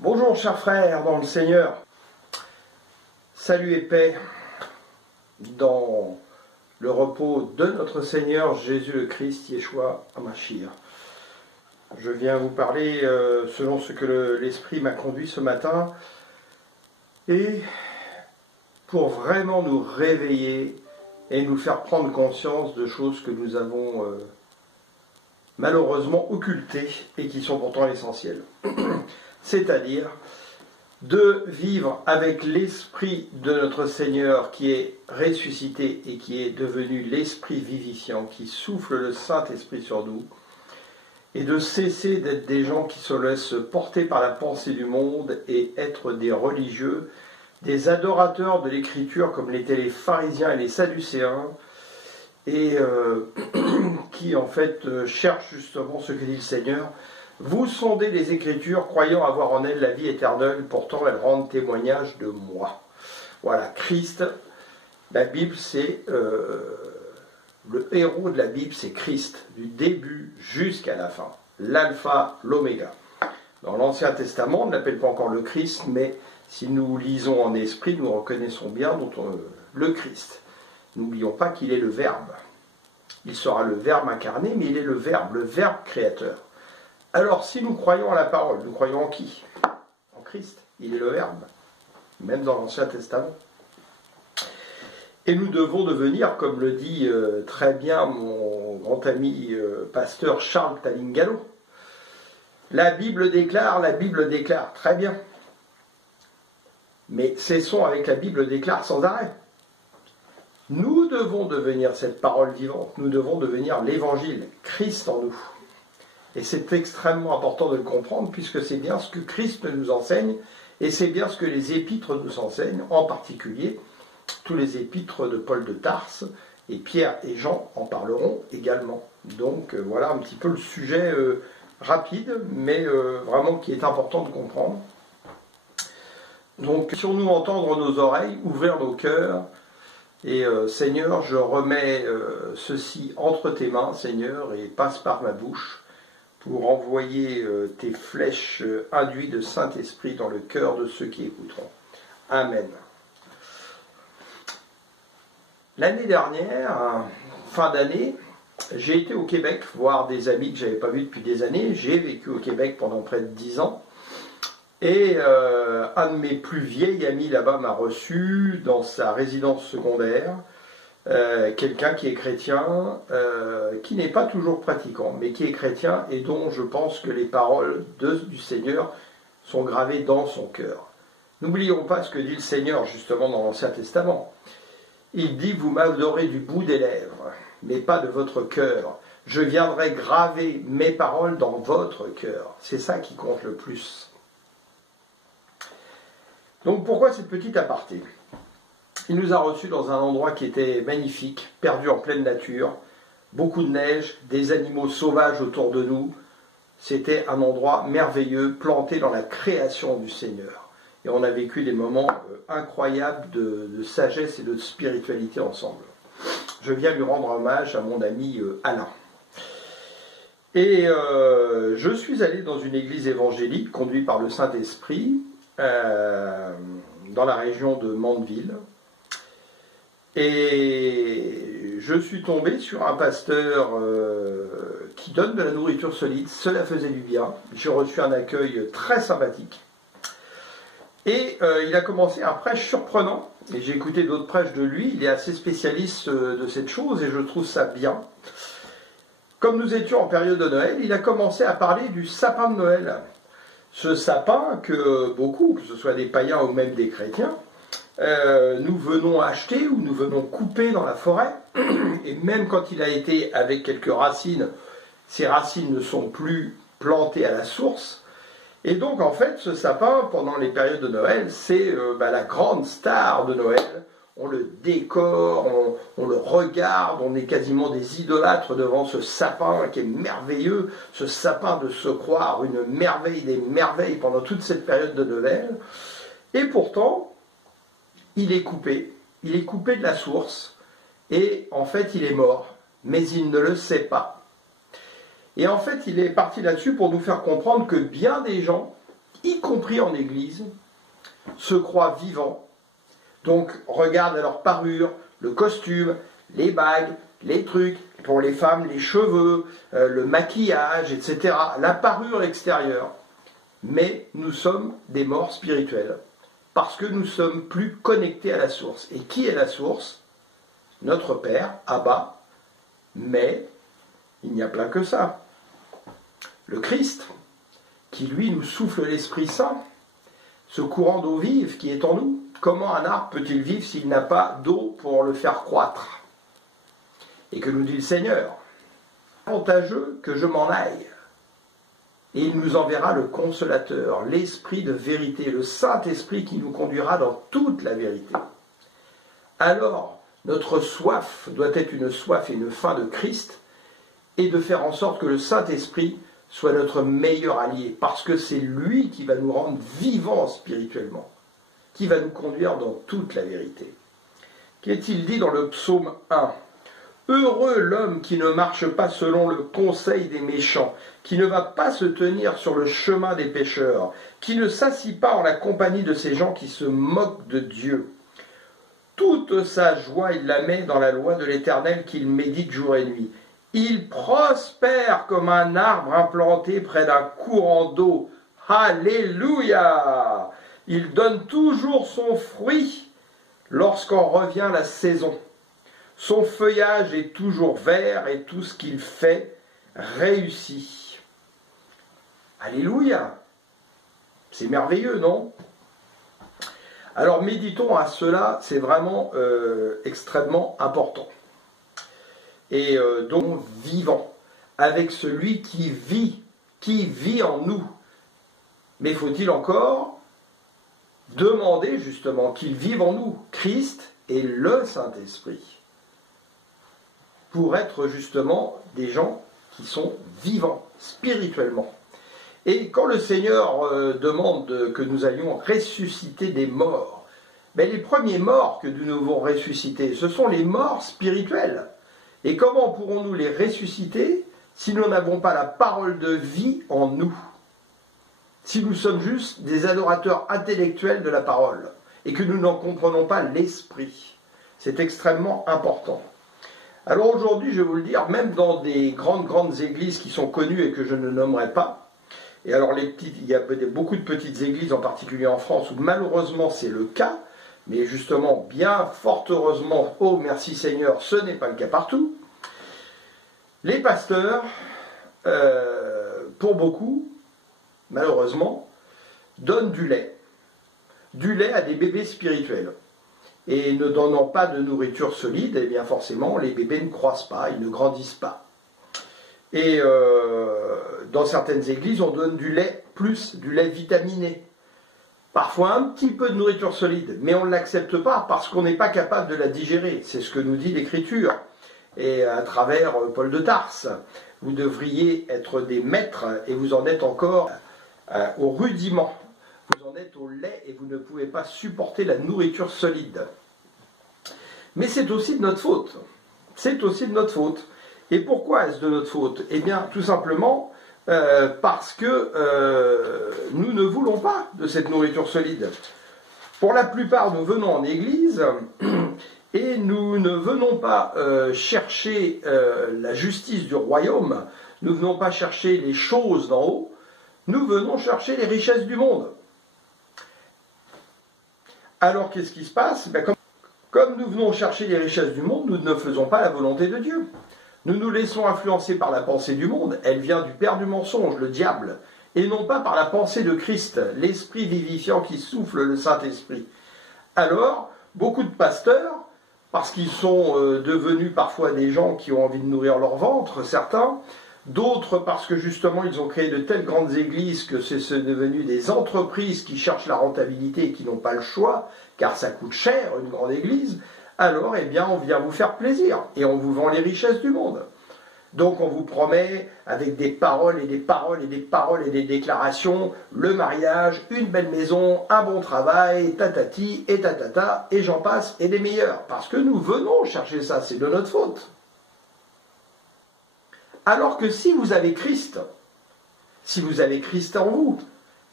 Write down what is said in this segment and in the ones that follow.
Bonjour chers frères dans le Seigneur, salut et paix dans le repos de notre Seigneur Jésus le Christ, Yeshua HaMashiach. Je viens vous parler selon ce que l'Esprit m'a conduit ce matin et pour vraiment nous réveiller et nous faire prendre conscience de choses que nous avons malheureusement occultées et qui sont pourtant essentielles. C'est-à-dire de vivre avec l'Esprit de notre Seigneur qui est ressuscité et qui est devenu l'Esprit vivifiant, qui souffle le Saint-Esprit sur nous, et de cesser d'être des gens qui se laissent porter par la pensée du monde et être des religieux, des adorateurs de l'Écriture comme l'étaient les pharisiens et les sadducéens, et qui en fait cherchent justement ce que dit le Seigneur. Vous sondez les Écritures, croyant avoir en elles la vie éternelle, pourtant elles rendent témoignage de moi. Voilà, Christ, la Bible, c'est le héros de la Bible, c'est Christ, du début jusqu'à la fin, l'alpha, l'oméga. Dans l'Ancien Testament, on ne l'appelle pas encore le Christ, mais si nous lisons en esprit, nous reconnaissons bien le Christ. N'oublions pas qu'il est le Verbe. Il sera le Verbe incarné, mais il est le Verbe créateur. Alors, si nous croyons à la parole, nous croyons en qui? En Christ. Il est le Verbe, même dans l'Ancien Testament. Et nous devons devenir, comme le dit très bien mon grand ami pasteur Charles Talingalo, la Bible déclare, très bien. Mais cessons avec la Bible déclare sans arrêt. Nous devons devenir cette parole vivante, nous devons devenir l'Évangile, Christ en nous. Et c'est extrêmement important de le comprendre, puisque c'est bien ce que Christ nous enseigne, et c'est bien ce que les épîtres nous enseignent, en particulier tous les épîtres de Paul de Tarse, et Pierre et Jean en parleront également. Donc voilà un petit peu le sujet rapide, mais vraiment qui est important de comprendre. Donc, sur nous entendre nos oreilles, ouvrir nos cœurs, et Seigneur, je remets ceci entre tes mains, Seigneur, et passe par ma bouche, pour envoyer tes flèches induites de Saint-Esprit dans le cœur de ceux qui écouteront. Amen. L'année dernière, fin d'année, j'ai été au Québec voir des amis que je n'avais pas vus depuis des années. J'ai vécu au Québec pendant près de 10 ans. Et un de mes plus vieils amis là-bas m'a reçu dans sa résidence secondaire. Quelqu'un qui est chrétien, qui n'est pas toujours pratiquant, mais qui est chrétien et dont je pense que les paroles du Seigneur sont gravées dans son cœur. N'oublions pas ce que dit le Seigneur justement dans l'Ancien Testament. Il dit « Vous m'adorez du bout des lèvres, mais pas de votre cœur. Je viendrai graver mes paroles dans votre cœur. » C'est ça qui compte le plus. Donc pourquoi cette petite aparté ? Il nous a reçus dans un endroit qui était magnifique, perdu en pleine nature, beaucoup de neige, des animaux sauvages autour de nous. C'était un endroit merveilleux, planté dans la création du Seigneur. Et on a vécu des moments incroyables de sagesse et de spiritualité ensemble. Je viens lui rendre hommage à mon ami Alain. Et je suis allé dans une église évangélique conduite par le Saint-Esprit, dans la région de Mandeville. Et je suis tombé sur un pasteur qui donne de la nourriture solide. Cela faisait du bien. J'ai reçu un accueil très sympathique. Et il a commencé un prêche surprenant. Et j'ai écouté d'autres prêches de lui. Il est assez spécialiste de cette chose et je trouve ça bien. Comme nous étions en période de Noël, il a commencé à parler du sapin de Noël. Ce sapin que beaucoup, que ce soit des païens ou même des chrétiens, nous venons acheter ou nous venons couper dans la forêt, et même quand il a été avec quelques racines, ces racines ne sont plus plantées à la source, et donc en fait ce sapin pendant les périodes de Noël c'est la grande star de Noël. On le décore, on le regarde, on est quasiment des idolâtres devant ce sapin qui est merveilleux, ce sapin de se croire une merveille des merveilles pendant toute cette période de Noël, et pourtant il est coupé de la source, et en fait il est mort, mais il ne le sait pas. Et en fait il est parti là-dessus pour nous faire comprendre que bien des gens y compris en Église, se croient vivants, donc regardent à leur parure, le costume, les bagues, les trucs, pour les femmes, les cheveux, le maquillage, etc., la parure extérieure. Mais nous sommes des morts spirituels, parce que nous sommes plus connectés à la source. Et qui est la source? Notre Père, Abba, mais il n'y a pas que ça. Le Christ, qui lui nous souffle l'Esprit Saint, ce courant d'eau vive qui est en nous. Comment un arbre peut-il vivre s'il n'a pas d'eau pour le faire croître? Et que nous dit le Seigneur? Avantageux que je m'en aille. Et il nous enverra le Consolateur, l'Esprit de vérité, le Saint-Esprit qui nous conduira dans toute la vérité. Alors, notre soif doit être une soif et une faim de Christ, et de faire en sorte que le Saint-Esprit soit notre meilleur allié, parce que c'est lui qui va nous rendre vivants spirituellement, qui va nous conduire dans toute la vérité. Qu'est-il dit dans le psaume 1 ? Heureux l'homme qui ne marche pas selon le conseil des méchants, qui ne va pas se tenir sur le chemin des pécheurs, qui ne s'assit pas en la compagnie de ces gens qui se moquent de Dieu. Toute sa joie, il la met dans la loi de l'Éternel qu'il médite jour et nuit. Il prospère comme un arbre implanté près d'un courant d'eau. Alléluia! Il donne toujours son fruit lorsqu'en revient la saison. Son feuillage est toujours vert et tout ce qu'il fait réussit. Alléluia! C'est merveilleux, non? Alors méditons à cela, c'est vraiment extrêmement important. Et donc vivant, avec celui qui vit en nous. Mais faut-il encore demander justement qu'il vive en nous, Christ et le Saint-Esprit, pour être justement des gens qui sont vivants spirituellement. Et quand le Seigneur demande que nous allions ressusciter des morts, ben les premiers morts que nous devons ressusciter, ce sont les morts spirituels. Et comment pourrons-nous les ressusciter si nous n'avons pas la parole de vie en nous? Si nous sommes juste des adorateurs intellectuels de la parole et que nous n'en comprenons pas l'esprit. C'est extrêmement important. Alors aujourd'hui, je vais vous le dire, même dans des grandes églises qui sont connues et que je ne nommerai pas, et alors il y a beaucoup de petites églises, en particulier en France, où malheureusement c'est le cas, mais justement, bien fort heureusement, oh merci Seigneur, ce n'est pas le cas partout. Les pasteurs, pour beaucoup, malheureusement, donnent du lait à des bébés spirituels. Et ne donnant pas de nourriture solide, eh bien forcément, les bébés ne croissent pas, ils ne grandissent pas. Et dans certaines églises, on donne du lait vitaminé. Parfois un petit peu de nourriture solide, mais on ne l'accepte pas parce qu'on n'est pas capable de la digérer. C'est ce que nous dit l'Écriture. Et à travers Paul de Tarse, vous devriez être des maîtres et vous en êtes encore au rudiment. Vous en êtes au lait et vous ne pouvez pas supporter la nourriture solide. Mais c'est aussi de notre faute. C'est aussi de notre faute. Et pourquoi est-ce de notre faute? Eh bien, tout simplement parce que nous ne voulons pas de cette nourriture solide. Pour la plupart, nous venons en église et nous ne venons pas chercher la justice du royaume, nous ne venons pas chercher les choses d'en haut, nous venons chercher les richesses du monde. Alors qu'est-ce qui se passe? Comme nous venons chercher les richesses du monde, nous ne faisons pas la volonté de Dieu. Nous nous laissons influencer par la pensée du monde, elle vient du père du mensonge, le diable, et non pas par la pensée de Christ, l'esprit vivifiant qui souffle le Saint-Esprit. Alors, beaucoup de pasteurs, parce qu'ils sont devenus parfois des gens qui ont envie de nourrir leur ventre, certains, d'autres parce que justement ils ont créé de telles grandes églises que c'est devenu des entreprises qui cherchent la rentabilité et qui n'ont pas le choix, car ça coûte cher une grande église, alors eh bien on vient vous faire plaisir et on vous vend les richesses du monde. Donc on vous promet avec des paroles et des paroles et des paroles et des déclarations, le mariage, une belle maison, un bon travail, tatati et tatata, et j'en passe, et des meilleurs. Parce que nous venons chercher ça, c'est de notre faute. Alors que si vous avez Christ en vous,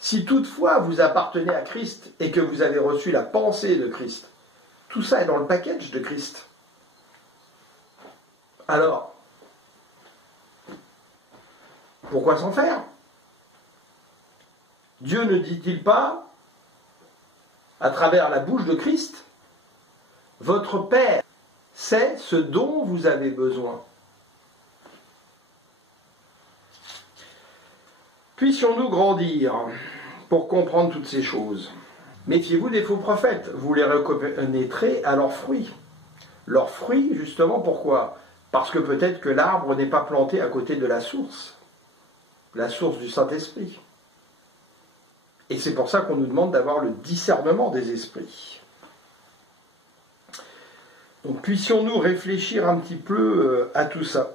Si toutefois vous appartenez à Christ et que vous avez reçu la pensée de Christ, tout ça est dans le package de Christ. Alors, pourquoi s'en faire? Dieu ne dit-il pas, à travers la bouche de Christ, votre Père sait ce dont vous avez besoin. Puissions-nous grandir pour comprendre toutes ces choses. Méfiez-vous des faux prophètes, vous les reconnaîtrez à leurs fruits. Leurs fruits, justement, pourquoi? Parce que peut-être que l'arbre n'est pas planté à côté de la source du Saint-Esprit. Et c'est pour ça qu'on nous demande d'avoir le discernement des esprits. Donc puissions-nous réfléchir un petit peu à tout ça.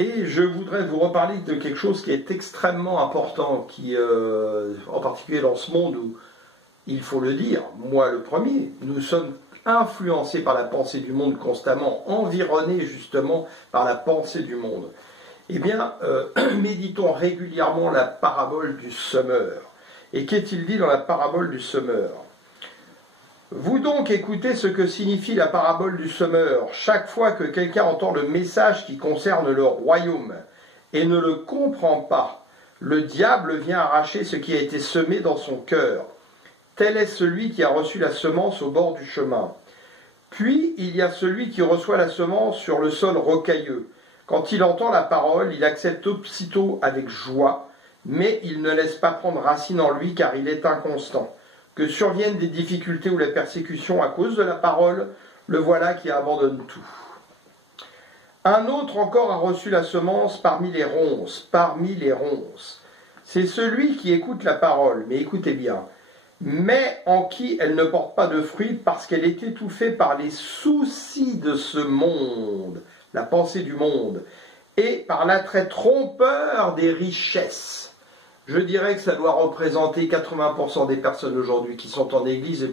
Et je voudrais vous reparler de quelque chose qui est extrêmement important, qui, en particulier dans ce monde où, il faut le dire, moi le premier, nous sommes influencés par la pensée du monde constamment, environnés justement par la pensée du monde. Eh bien, méditons régulièrement la parabole du semeur. Et qu'est-il dit dans la parabole du semeur? Vous donc écoutez ce que signifie la parabole du semeur. Chaque fois que quelqu'un entend le message qui concerne le royaume et ne le comprend pas, le diable vient arracher ce qui a été semé dans son cœur. Tel est celui qui a reçu la semence au bord du chemin. Puis il y a celui qui reçoit la semence sur le sol rocailleux. Quand il entend la parole, il accepte aussitôt avec joie, mais il ne laisse pas prendre racine en lui car il est inconstant. Que surviennent des difficultés ou la persécution à cause de la parole, le voilà qui abandonne tout. Un autre encore a reçu la semence parmi les ronces. C'est celui qui écoute la parole, mais écoutez bien, mais en qui elle ne porte pas de fruits parce qu'elle est étouffée par les soucis de ce monde, la pensée du monde, et par l'attrait trompeur des richesses. Je dirais que ça doit représenter 80% des personnes aujourd'hui qui sont en église et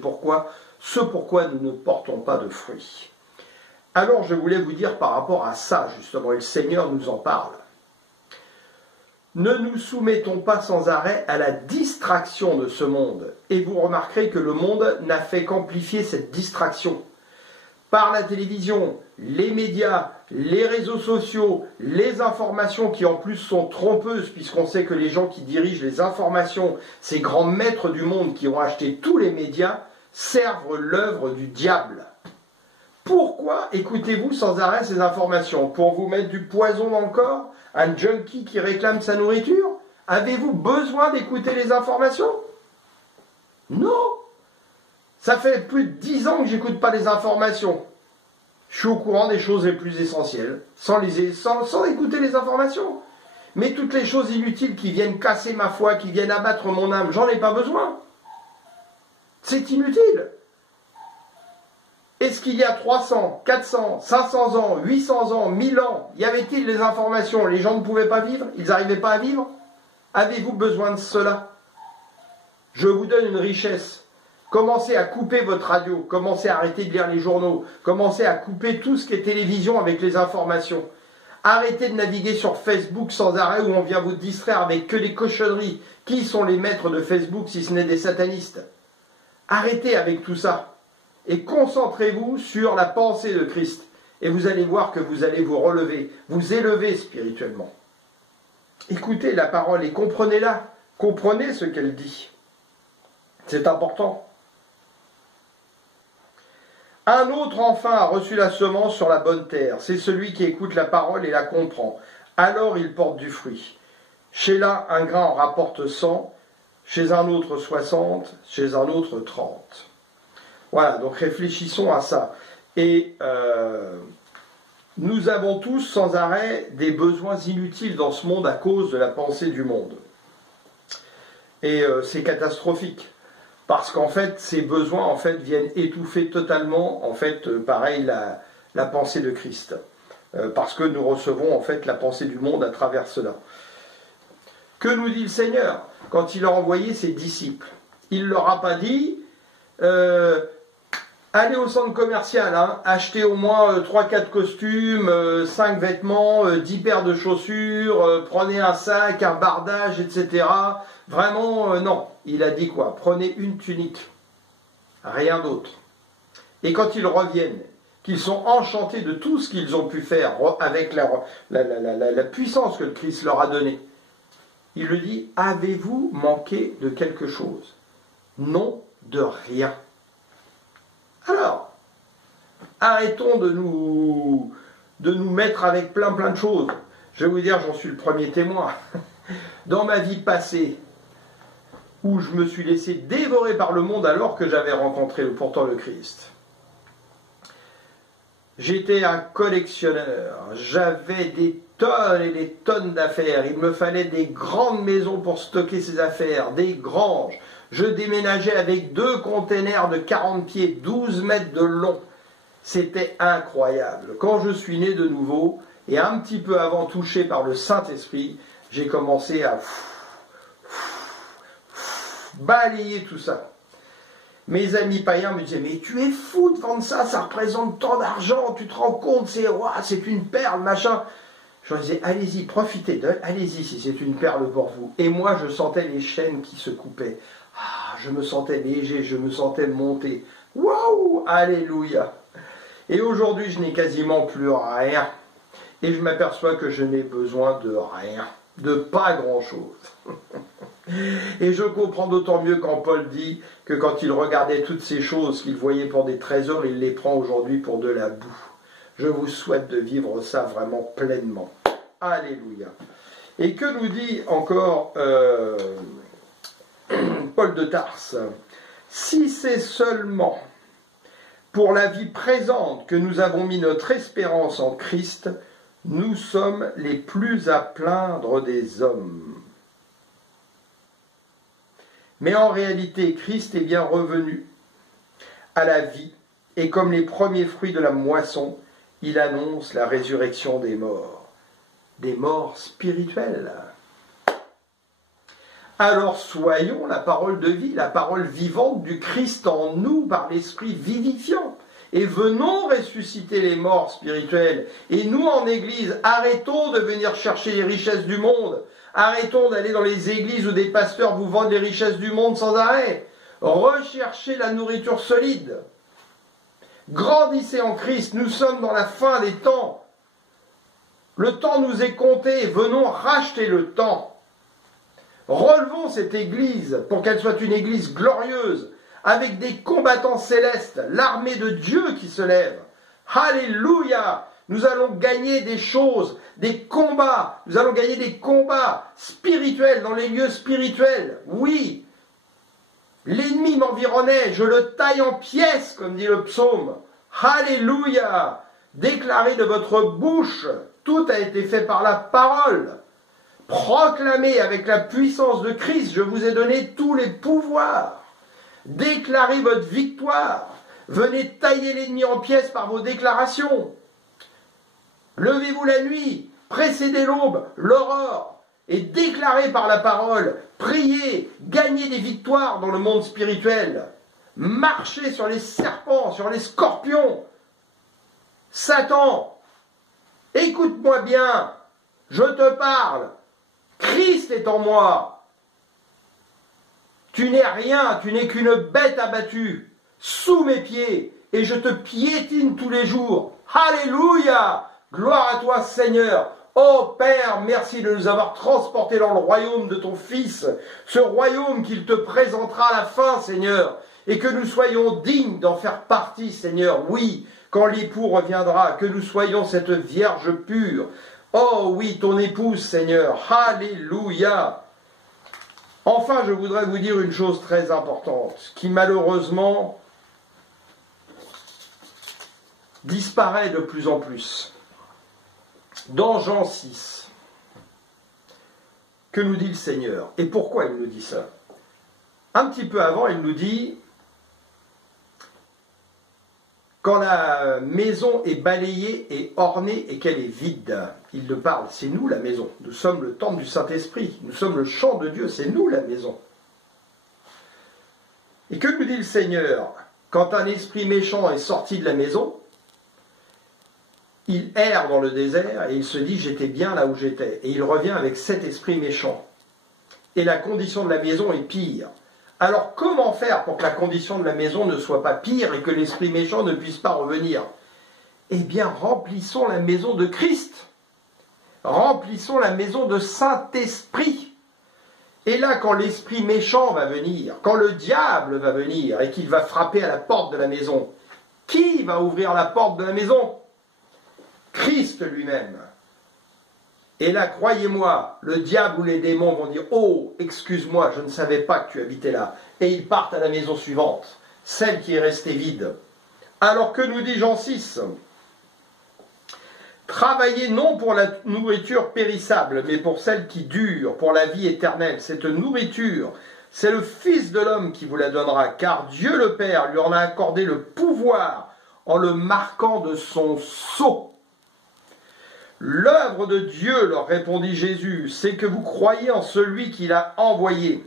ce pourquoi nous ne portons pas de fruits. Alors je voulais vous dire par rapport à ça justement, et le Seigneur nous en parle. Ne nous soumettons pas sans arrêt à la distraction de ce monde. Et vous remarquerez que le monde n'a fait qu'amplifier cette distraction. Par la télévision, les médias, les réseaux sociaux, les informations qui en plus sont trompeuses, puisqu'on sait que les gens qui dirigent les informations, ces grands maîtres du monde qui ont acheté tous les médias, servent l'œuvre du diable. Pourquoi écoutez-vous sans arrêt ces informations? Pour vous mettre du poison dans le corps? Un junkie qui réclame sa nourriture? Avez-vous besoin d'écouter les informations? Non! Ça fait plus de 10 ans que j'écoute pas les informations. Je suis au courant des choses les plus essentielles, sans écouter les informations. Mais toutes les choses inutiles qui viennent casser ma foi, qui viennent abattre mon âme, j'en ai pas besoin. C'est inutile. Est-ce qu'il y a 300, 400, 500 ans, 800 ans, 1000 ans, y avait-il les informations? Les gens ne pouvaient pas vivre? Ils n'arrivaient pas à vivre? Avez-vous besoin de cela? Je vous donne une richesse. Commencez à couper votre radio, commencez à arrêter de lire les journaux, commencez à couper tout ce qui est télévision avec les informations. Arrêtez de naviguer sur Facebook sans arrêt où on vient vous distraire avec que des cochonneries. Qui sont les maîtres de Facebook si ce n'est des satanistes? Arrêtez avec tout ça et concentrez-vous sur la pensée de Christ et vous allez voir que vous allez vous relever, vous élever spirituellement. Écoutez la parole et comprenez-la, comprenez ce qu'elle dit. C'est important. Un autre enfin a reçu la semence sur la bonne terre. C'est celui qui écoute la parole et la comprend. Alors il porte du fruit. Chez l'un, un grain en rapporte 100, chez un autre 60, chez un autre 30. Voilà, donc réfléchissons à ça. Et nous avons tous sans arrêt des besoins inutiles dans ce monde à cause de la pensée du monde. Et c'est catastrophique. Parce qu'en fait, ces besoins viennent étouffer totalement, la pensée de Christ. Parce que nous recevons la pensée du monde à travers cela. Que nous dit le Seigneur quand il a envoyé ses disciples? Il ne leur a pas dit Allez au centre commercial, hein, achetez au moins 3-4 costumes, 5 vêtements, 10 paires de chaussures, prenez un sac, un bardage, etc. Vraiment, non. Il a dit quoi? Prenez une tunique, rien d'autre. Et quand ils reviennent, qu'ils sont enchantés de tout ce qu'ils ont pu faire avec la puissance que le Christ leur a donnée, il lui dit, avez-vous manqué de quelque chose? Non, de rien. Alors, arrêtons de nous mettre avec plein de choses. Je vais vous dire, j'en suis le premier témoin. Dans ma vie passée, où je me suis laissé dévorer par le monde alors que j'avais rencontré pourtant le Christ. J'étais un collectionneur, j'avais des tonnes et des tonnes d'affaires, il me fallait des grandes maisons pour stocker ces affaires, des granges. Je déménageais avec 2 containers de 40 pieds, 12 mètres de long. C'était incroyable. Quand je suis né de nouveau, et un petit peu avant touché par le Saint-Esprit, j'ai commencé à balayer tout ça. Mes amis païens me disaient, mais tu es fou de vendre ça, ça représente tant d'argent, tu te rends compte, c'est une perle, machin. Je leur disais, allez-y, profitez d'elle, allez-y si c'est une perle pour vous. Et moi, je sentais les chaînes qui se coupaient. Ah, je me sentais léger, je me sentais monter. Waouh, alléluia. Et aujourd'hui, je n'ai quasiment plus rien. Et je m'aperçois que je n'ai besoin de rien, de pas grand-chose. Et je comprends d'autant mieux quand Paul dit que quand il regardait toutes ces choses qu'il voyait pour des trésors, il les prend aujourd'hui pour de la boue. Je vous souhaite de vivre ça vraiment pleinement. Alléluia. Et que nous dit encore Paul de Tarse? Si c'est seulement pour la vie présente que nous avons mis notre espérance en Christ, nous sommes les plus à plaindre des hommes. Mais en réalité, Christ est bien revenu à la vie, et comme les premiers fruits de la moisson, il annonce la résurrection des morts spirituelles. Alors soyons la parole de vie, la parole vivante du Christ en nous par l'Esprit vivifiant. Et venons ressusciter les morts spirituels. Et nous, en Église, arrêtons de venir chercher les richesses du monde. Arrêtons d'aller dans les églises où des pasteurs vous vendent les richesses du monde sans arrêt. Recherchez la nourriture solide. Grandissez en Christ. Nous sommes dans la fin des temps. Le temps nous est compté. Venons racheter le temps. Relevons cette Église pour qu'elle soit une Église glorieuse, avec des combattants célestes, l'armée de Dieu qui se lève. Alléluia! Nous allons gagner des choses, des combats. Nous allons gagner des combats spirituels dans les lieux spirituels. Oui, l'ennemi m'environnait, je le taille en pièces, comme dit le psaume. Alléluia! Déclarez de votre bouche, tout a été fait par la parole. Proclamez avec la puissance de Christ, je vous ai donné tous les pouvoirs. Déclarez votre victoire. Venez tailler l'ennemi en pièces par vos déclarations. Levez-vous la nuit, précédez l'aube, l'aurore, et déclarez par la parole, priez, gagnez des victoires dans le monde spirituel. Marchez sur les serpents, sur les scorpions. Satan, écoute-moi bien, je te parle. Christ est en moi. Tu n'es rien, tu n'es qu'une bête abattue, sous mes pieds, et je te piétine tous les jours. Alléluia! Gloire à toi, Seigneur. Oh Père, merci de nous avoir transportés dans le royaume de ton Fils, ce royaume qu'il te présentera à la fin, Seigneur, et que nous soyons dignes d'en faire partie, Seigneur. Oui, quand l'époux reviendra, que nous soyons cette Vierge pure. Oh oui, ton épouse, Seigneur. Alléluia. Enfin, je voudrais vous dire une chose très importante, qui malheureusement disparaît de plus en plus. Dans Jean 6, que nous dit le Seigneur? Et pourquoi il nous dit ça? Un petit peu avant, il nous dit, quand la maison est balayée et ornée et qu'elle est vide, il le parle, c'est nous la maison. Nous sommes le temple du Saint-Esprit, nous sommes le champ de Dieu, c'est nous la maison. Et que nous dit le Seigneur? quand un esprit méchant est sorti de la maison, il erre dans le désert et il se dit « j'étais bien là où j'étais ». Et il revient avec 7 esprits méchants. Et la condition de la maison est pire. Alors comment faire pour que la condition de la maison ne soit pas pire et que l'esprit méchant ne puisse pas revenir? Eh bien, remplissons la maison de Christ. Remplissons la maison de Saint-Esprit. Et là, quand l'esprit méchant va venir, quand le diable va venir et qu'il va frapper à la porte de la maison, qui va ouvrir la porte de la maison? Christ lui-même. Et là, croyez-moi, le diable ou les démons vont dire « Oh, excuse-moi, je ne savais pas que tu habitais là ». Et ils partent à la maison suivante, celle qui est restée vide. Alors que nous dit Jean 6 ? Travaillez non pour la nourriture périssable, mais pour celle qui dure, pour la vie éternelle. Cette nourriture, c'est le Fils de l'homme qui vous la donnera, car Dieu le Père lui en a accordé le pouvoir en le marquant de son sceau. L'œuvre de Dieu, leur répondit Jésus, c'est que vous croyez en celui qui l'a envoyé.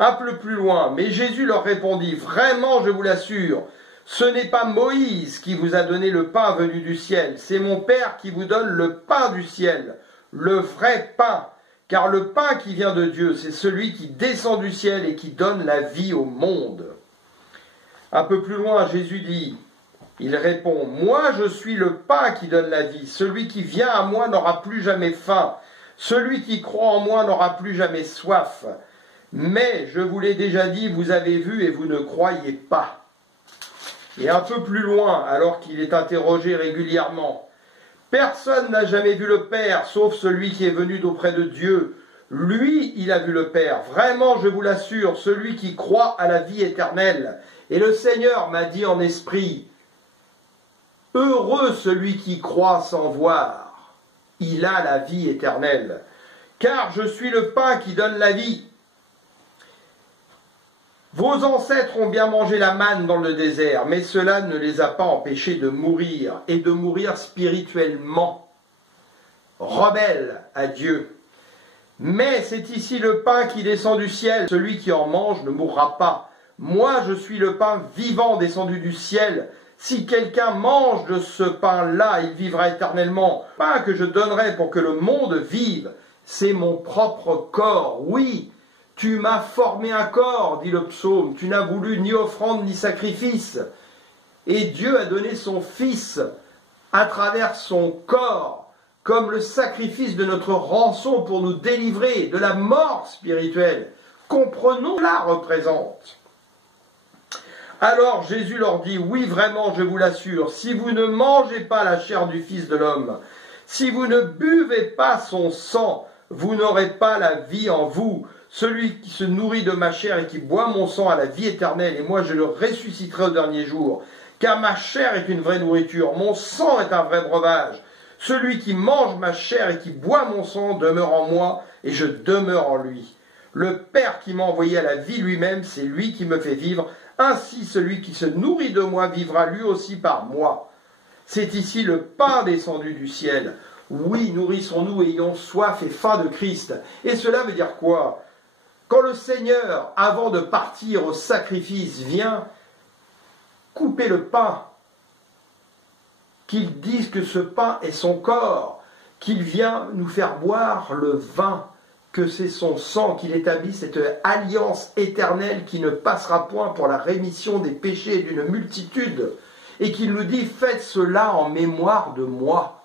Un peu plus loin, mais Jésus leur répondit, vraiment je vous l'assure, ce n'est pas Moïse qui vous a donné le pain venu du ciel, c'est mon Père qui vous donne le pain du ciel, le vrai pain, car le pain qui vient de Dieu, c'est celui qui descend du ciel et qui donne la vie au monde. Un peu plus loin, Jésus dit, il répond, moi je suis le pain qui donne la vie, celui qui vient à moi n'aura plus jamais faim, celui qui croit en moi n'aura plus jamais soif. Mais, je vous l'ai déjà dit, vous avez vu et vous ne croyez pas. Et un peu plus loin, alors qu'il est interrogé régulièrement, personne n'a jamais vu le Père, sauf celui qui est venu d'auprès de Dieu. Lui, il a vu le Père. Vraiment, je vous l'assure, celui qui croit à la vie éternelle. Et le Seigneur m'a dit en esprit, heureux celui qui croit sans voir, il a la vie éternelle. Car je suis le pain qui donne la vie. Vos ancêtres ont bien mangé la manne dans le désert, mais cela ne les a pas empêchés de mourir, et de mourir spirituellement, rebelles à Dieu. Mais c'est ici le pain qui descend du ciel, celui qui en mange ne mourra pas. Moi je suis le pain vivant descendu du ciel. Si quelqu'un mange de ce pain-là, il vivra éternellement. Le pain que je donnerai pour que le monde vive, c'est mon propre corps, oui. Tu m'as formé un corps, dit le psaume, tu n'as voulu ni offrande ni sacrifice. Et Dieu a donné son Fils à travers son corps, comme le sacrifice de notre rançon pour nous délivrer de la mort spirituelle. Comprenons, la représente. Alors Jésus leur dit, oui vraiment je vous l'assure, si vous ne mangez pas la chair du Fils de l'homme, si vous ne buvez pas son sang, vous n'aurez pas la vie en vous. Celui qui se nourrit de ma chair et qui boit mon sang a la vie éternelle, et moi je le ressusciterai au dernier jour. Car ma chair est une vraie nourriture, mon sang est un vrai breuvage. Celui qui mange ma chair et qui boit mon sang demeure en moi, et je demeure en lui. Le Père qui m'a envoyé à la vie lui-même, c'est lui qui me fait vivre. Ainsi celui qui se nourrit de moi vivra lui aussi par moi. C'est ici le pain descendu du ciel. Oui, nourrissons-nous, ayons soif et faim de Christ. Et cela veut dire quoi ? Quand le Seigneur, avant de partir au sacrifice, vient couper le pain, qu'il dise que ce pain est son corps, qu'il vient nous faire boire le vin, que c'est son sang, qu'il établit cette alliance éternelle qui ne passera point pour la rémission des péchés d'une multitude, et qu'il nous dit « faites cela en mémoire de moi ».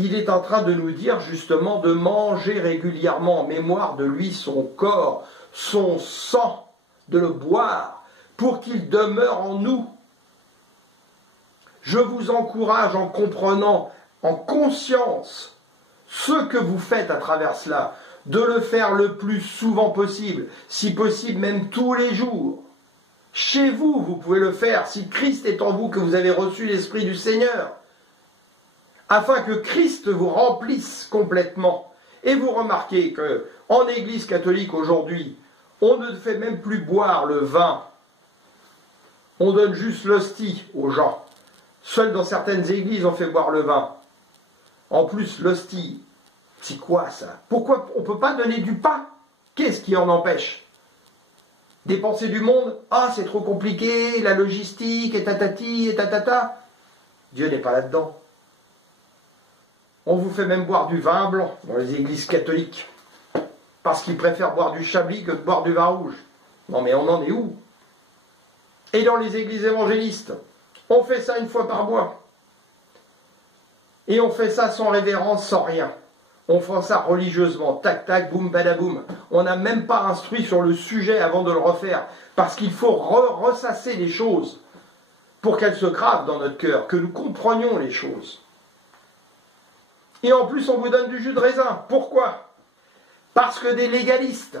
Il est en train de nous dire justement de manger régulièrement en mémoire de lui son corps, son sang, de le boire, pour qu'il demeure en nous. Je vous encourage en comprenant, en conscience, ce que vous faites à travers cela, de le faire le plus souvent possible, si possible même tous les jours. Chez vous, vous pouvez le faire, si Christ est en vous, que vous avez reçu l'Esprit du Seigneur, afin que Christ vous remplisse complètement. Et vous remarquez qu'en Église catholique aujourd'hui, on ne fait même plus boire le vin. On donne juste l'hostie aux gens. Seul dans certaines églises, on fait boire le vin. En plus, l'hostie, c'est quoi ça? Pourquoi on ne peut pas donner du pain? Qu'est-ce qui en empêche? des pensées du monde. Ah, c'est trop compliqué, la logistique, et tatati, et tatata. Dieu n'est pas là-dedans. On vous fait même boire du vin blanc dans les églises catholiques, parce qu'ils préfèrent boire du chablis que de boire du vin rouge. Non mais on en est où? Et dans les églises évangélistes, on fait ça une fois par mois. Et on fait ça sans révérence, sans rien. On fait ça religieusement, tac tac, boum badaboum. On n'a même pas instruit sur le sujet avant de le refaire, parce qu'il faut ressasser les choses pour qu'elles se gravent dans notre cœur, que nous comprenions les choses. Et en plus, on vous donne du jus de raisin. Pourquoi? Parce que des légalistes,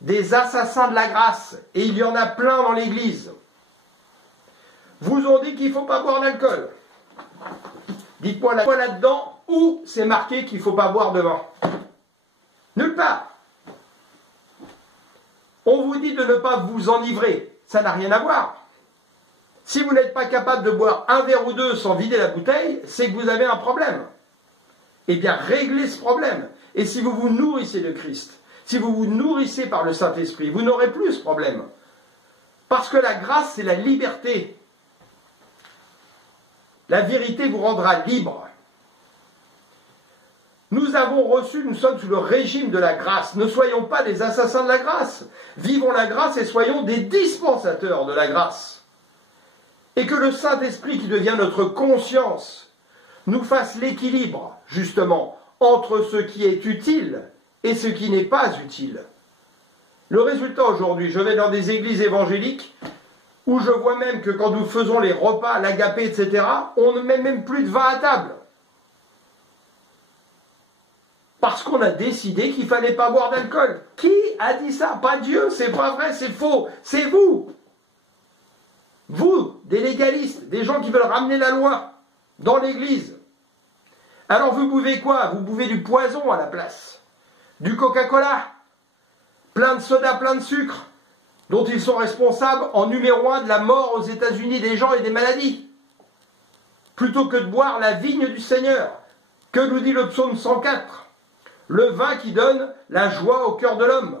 des assassins de la grâce, et il y en a plein dans l'Église, vous ont dit qu'il ne faut pas boire d'alcool. Dites-moi là-dedans où c'est marqué qu'il ne faut pas boire de vin. Nulle part. On vous dit de ne pas vous enivrer. Ça n'a rien à voir. Si vous n'êtes pas capable de boire un verre ou deux sans vider la bouteille, c'est que vous avez un problème. Eh bien, réglez ce problème. Et si vous vous nourrissez de Christ, si vous vous nourrissez par le Saint-Esprit, vous n'aurez plus ce problème. Parce que la grâce, c'est la liberté. La vérité vous rendra libre. Nous avons reçu, nous sommes sous le régime de la grâce. Ne soyons pas des assassins de la grâce. Vivons la grâce et soyons des dispensateurs de la grâce. Et que le Saint-Esprit qui devient notre conscience nous fasse l'équilibre, justement, entre ce qui est utile et ce qui n'est pas utile. Le résultat aujourd'hui, je vais dans des églises évangéliques où je vois même que quand nous faisons les repas, l'agapé, etc., on ne met même plus de vin à table. Parce qu'on a décidé qu'il ne fallait pas boire d'alcool. Qui a dit ça? Pas Dieu, c'est pas vrai, c'est faux, c'est vous. Vous, des légalistes, des gens qui veulent ramener la loi dans l'église. Alors vous buvez quoi? Vous buvez du poison à la place. Du Coca-Cola, plein de soda, plein de sucre, dont ils sont responsables en numéro 1 de la mort aux États-Unis des gens et des maladies. Plutôt que de boire la vigne du Seigneur. Que nous dit le psaume 104? Le vin qui donne la joie au cœur de l'homme.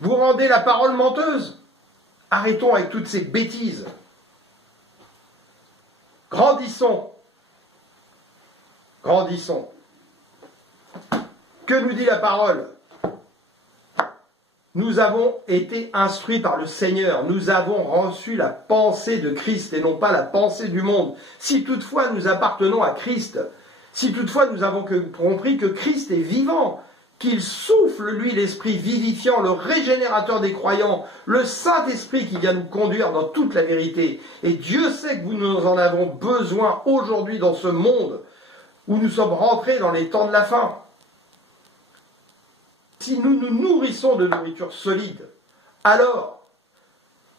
Vous rendez la parole menteuse? Arrêtons avec toutes ces bêtises. Grandissons. Grandissons. Que nous dit la parole? Nous avons été instruits par le Seigneur. Nous avons reçu la pensée de Christ et non pas la pensée du monde. Si toutefois nous appartenons à Christ, si toutefois nous avons compris que Christ est vivant, qu'il souffle, lui, l'Esprit vivifiant, le régénérateur des croyants, le Saint-Esprit qui vient nous conduire dans toute la vérité. Et Dieu sait que nous en avons besoin aujourd'hui dans ce monde où nous sommes rentrés dans les temps de la fin. Si nous nous nourrissons de nourriture solide, alors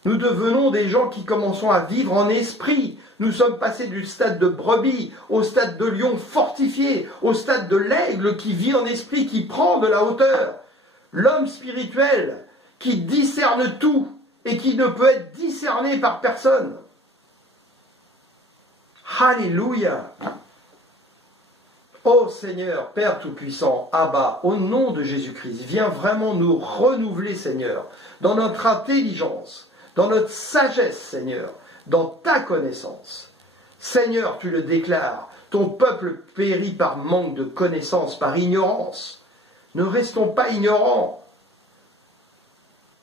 nous devenons des gens qui commençons à vivre en esprit. Nous sommes passés du stade de brebis au stade de lion fortifié, au stade de l'aigle qui vit en esprit, qui prend de la hauteur. L'homme spirituel qui discerne tout et qui ne peut être discerné par personne. Alléluia! Ô Seigneur, Père Tout-Puissant, Abba, au nom de Jésus-Christ, viens vraiment nous renouveler, Seigneur, dans notre intelligence, dans notre sagesse, Seigneur, dans ta connaissance. Seigneur, tu le déclares, ton peuple périt par manque de connaissance, par ignorance. Ne restons pas ignorants.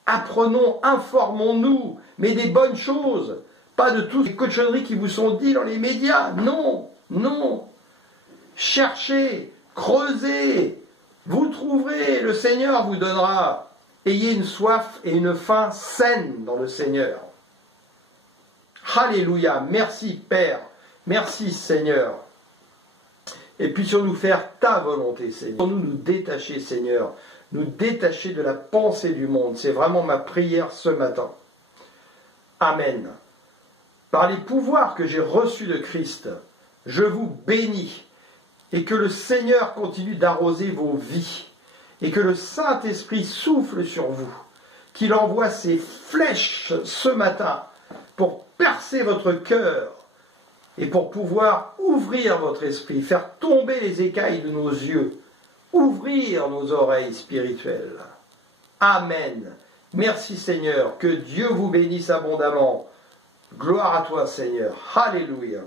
Apprenons, informons-nous, mais des bonnes choses, pas de toutes les cochonneries qui vous sont dites dans les médias. Non, non. Cherchez, creusez, vous trouverez, le Seigneur vous donnera. Ayez une soif et une faim saine dans le Seigneur. Alléluia, merci Père, merci Seigneur. Et puissions-nous faire ta volonté, Seigneur. Puissions-nous détacher, Seigneur, nous détacher de la pensée du monde. C'est vraiment ma prière ce matin. Amen. Par les pouvoirs que j'ai reçus de Christ, je vous bénis. Et que le Seigneur continue d'arroser vos vies. Et que le Saint-Esprit souffle sur vous. Qu'il envoie ses flèches ce matin pour percer votre cœur. Et pour pouvoir ouvrir votre esprit. Faire tomber les écailles de nos yeux. Ouvrir nos oreilles spirituelles. Amen. Merci Seigneur, que Dieu vous bénisse abondamment. Gloire à toi Seigneur. Alléluia.